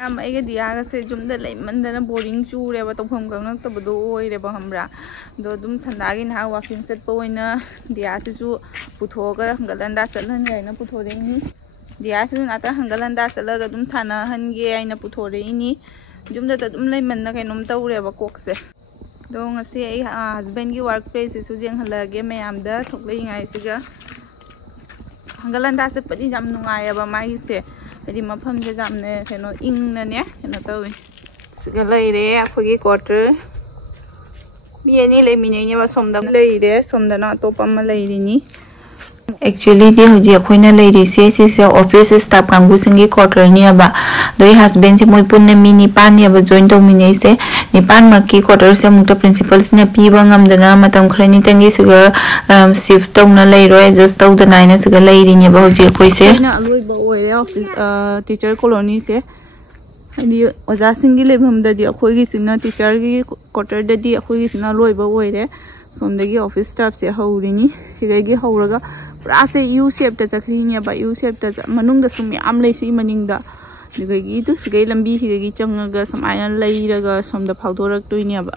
दिया से जुमद लेमंदना बोरिंग चूरेब तौफम गंगनक्तबदो ओइरेब हमरा दो दुम संदागी ना वाकिंग चटप ओइना दिया सेसु पुथोगा हंगलंदा चलन गाइना पुथोरेनी दिया सेसु नाता हंगलंदा चलगा दुम साना हनगे आइना पुथोरेनी जुमद दुम लेमंना कैनोम तौरेब कोकसे दो ngasi ai husband gi work place sesu jeng halage mayam da thoklei ngai siga hanggalanda chapadi jam nungai aba mai se adi mafam je jamne keno ingna ne keno tawi siga leire akhoi quarter mi ani le mi ne ba somda leire somda na top am leire ni actually the hoji akhoi leire se office staff kangu singi quarter ni aba doi husband se moi punne mi ni pan ni aba join to mi nei se ni pan ma ki quarter se mukta principals ne pi ba ngam dana matam khrani tangi siga shift to na leiro adjust to da naina siga leire ni ba hoji akhoi se na loi ba oi office teacher colony se adi oja singi lebham da di akhoi gi sina teacher gi quarter da di akhoi gi sina loi ba oi re somdagi office staff se haurini siga gi hauraga pura se u shape ta chakri ni ba u shape ta manung da sum am lei si maning da digagi tu sigai lambi sigagi changaga samaina leiraga somda phaudorak toini ba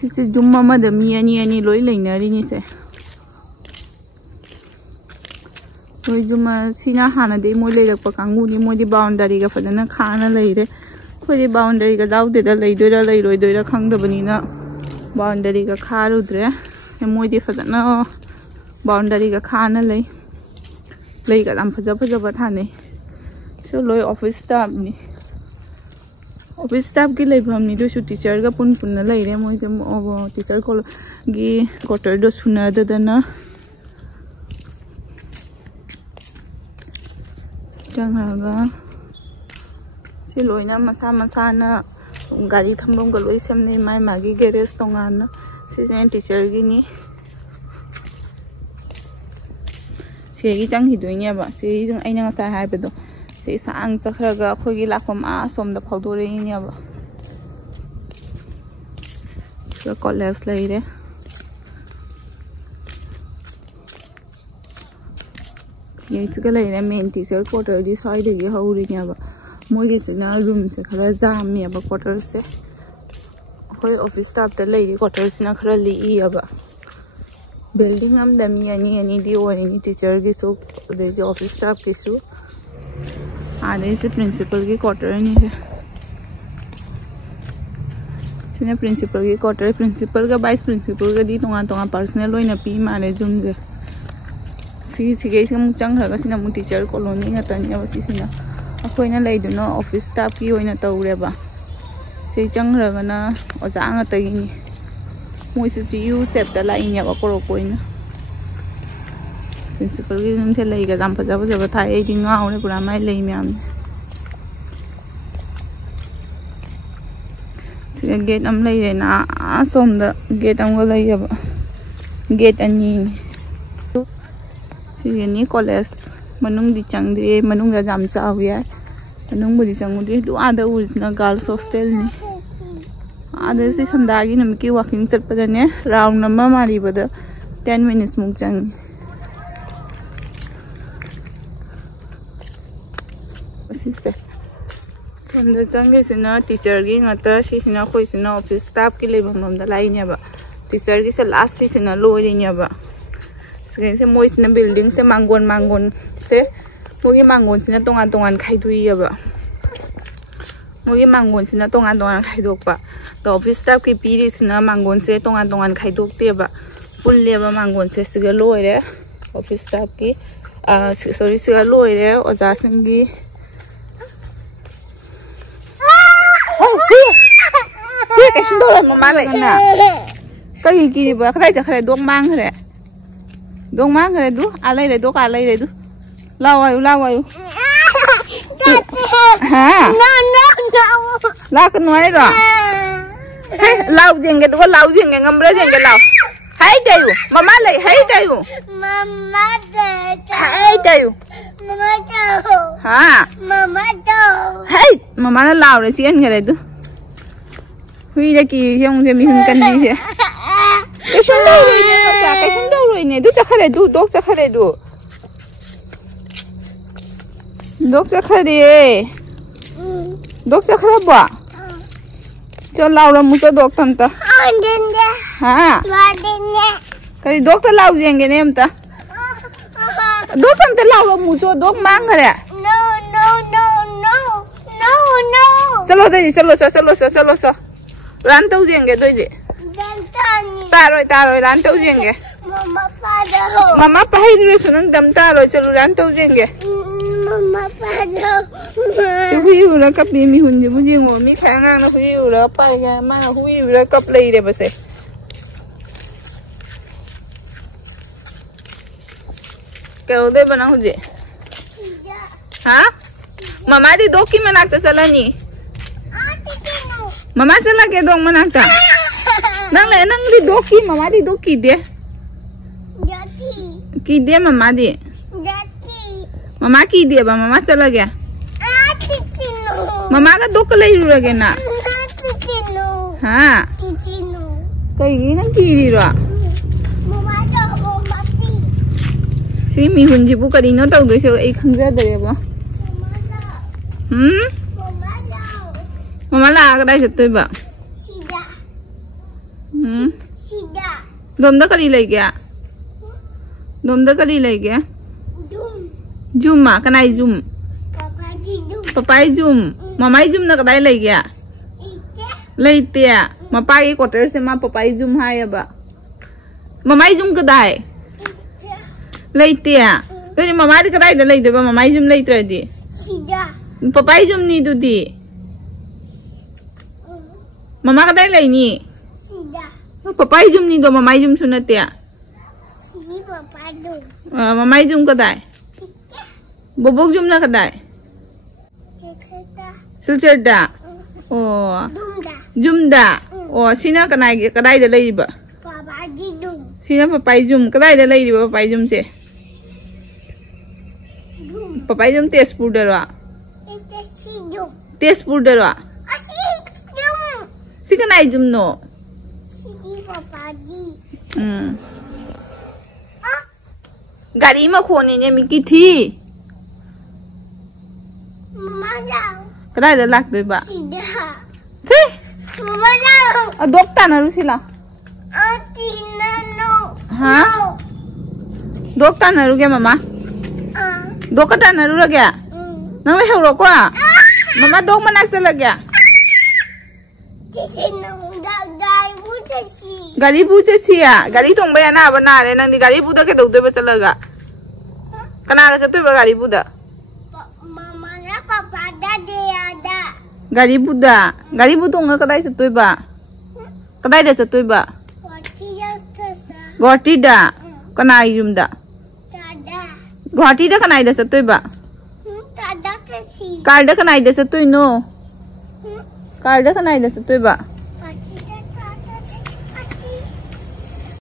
sisi jumma ma da mi ani loi leinari ni se loi jumma sina hana de moi leirak pa kangu ni moi di boundary ga fadana khana leire khoi di boundary ga daude da leidoira leiroi doira khangdabani na boundary ga kharudre moi di fadana boundary ga khana lei ga lam faja ba thane so loi office staff ni office staff ki lei bham ni do su teacher ga pun na leire moi je teacher ko gi quarter do suna da na jangaga si loi na masa na gari thambam ga loi sem nei mai magi garage tongan na si teacher gi ni सेगी चंग हिदोइने बा से जों आइना ngasa हाइबदो से सांग चखरगा खोगी लाखम आ सोमदा फावदोरेने बा so college लैरे येसगा लैरे मेन टीचर क्वार्टर दि साइड दि हौरिने बा मोगे सिना रूम से खरा जामी बा क्वार्टर से खोई ऑफिस स्टाफ त लैरे क्वार्टर सिना खरा ली बा building am dami ani di orini teacher gi so de office staff ki su ade se principal gi quarter ni है sine principal gi quarter principal ga vice principal ga di tonga personal loina pi mare jum ge si ge sem chang ra ga sina mu teacher colony nga tan ya si sina akoina leidu no office staff ki oina tawre ba sei chang ra ga na oja nga ta gi ni moi se yu sep da lai nya ba koro koina principal gi num se lai ga jam paja ba thai ai ding ngau ne pura mai lai myam se gate am lai re na som da gate am ga lai ba gate ani si ni college manung di chang di manung ga jam cha hu ya manung bu di chang di du ada original girls hostel ni आधे से संदागी नमकी walking चटपदने round number मारी बद 10 minutes मुक चंग sister संद चंगे सिना teacher गी ngata सिना खोइ सिना office staff की लेबम मम द लाइने बा टीचर गी से लास्ट सिना लोइने बा सिगे से मोइ सिना बिल्डिंग से मांगोन से मोगी मांगोन सिना तोंगान खाइदुइ बा मोगी मांगोन सिना तोंगान खाइदोक बा तो ऑफिस स्टाफ की पीरी सिना मांगोन से तोंगान खाइदोकते बा पुल्लेबा मांगोन से सिगा लोइरे ऑफिस स्टाफ की सॉरी सिगा लोइरे ओजा सिंगी ये कैसे दो मम्मा ले ना कई की बा खरै जा खरै दोंग मांग खरै दु आलै रे दो का लै रे दु लावायु हाँ ला कर नुआई रो लाउ जेंगे तो लाउ जेंगे ngambra जेंगे लाउ hai dayu mama lai hai dayu ha hai mama na lau re chien gare du hui da ki yong je mi hun kan ni se cái sung đâu rồi nè du chắc khare du dog chắc khare du Dok chakari. Dok chakra ba? Cho lau ra mu cho dok tam ta. Ha. Kari dok ta lau jenge ne am ta. Dok tam ta lau ra mu cho dok mang khare. Chalo dai chalo cho. Ran tau jenge doi je. Ta rồi ran tau jenge. Mama pa hai re sunang dam ta rồi chalo ran tau jenge. Mama pada. Hui ura kap ni mi hun je bu jeng mi khang ngang na hui ura pa ga ma na hui ura kap lei de ba se. Kau de bana hu je. Ha? Mama di dok ki manak ta sala ni. Mama sala ke dok manak ta. Nang le nang di dok ki mama di dok ki de. Ki de mama di. Mama ki dia ba mama chala gaya. Mama ka dok lai ru ge na. Ha. Kai gi nang ki ri ro. Si mi hun ji bu ka di no tau de so ai khang ja de ba. Mama la ka dai sa toi ba. Dom da ka li lai gaya. Dom da ka li lai gaya. Zoom mà cái này zoom. Papai zoom. Mamai zoom nó cái đấy lấy kìa. Lấy tia. Mà pa cái quarter से mà papai zoom hai अब. Mamai zoom cái đấy. Lấy tia. Thế nhưng mamai cái đấy lấy được mà mamai zoom lấy tới đi. Papai zoom ni tu đi. Mama cái đấy lấy ni. Papai zoom ni do mamai zoom सुना tia. Mamai zoom cái đấy. Bobok zoom na kadai. Silcerda. Oh. Zoom da. Oh, sina kadai kadai da lei ba. Sina papai zoom kadai da lei ba papai zoom se. Papai zoom testpur da ra. Testpur da ra. Si kadai zoom no. Gari ma khone ne mi ki thi. Cái này là lạc rồi bà. Thế? Đốt tàn hả Rusila? Hả? Đốt tàn hả kìa mama? Đốt cái tàn hả kìa? Nó mới hiểu rồi quá. Mama đốt mà nạc sẽ là kìa. Gari bu che si à? Gari thong bay na ba na re nang di gari bu da ke dau de ba chalaga. Kana ga chato ba gari bu da? Gari Buddha, gari Buddha nggak kedai setui ba, kedai dah setui ba. Gorti dah, kena ayam dah. Gorti dah kena ayam setui ba. Kar dah kena ayam setui no. Kar dah kena ayam setui ba.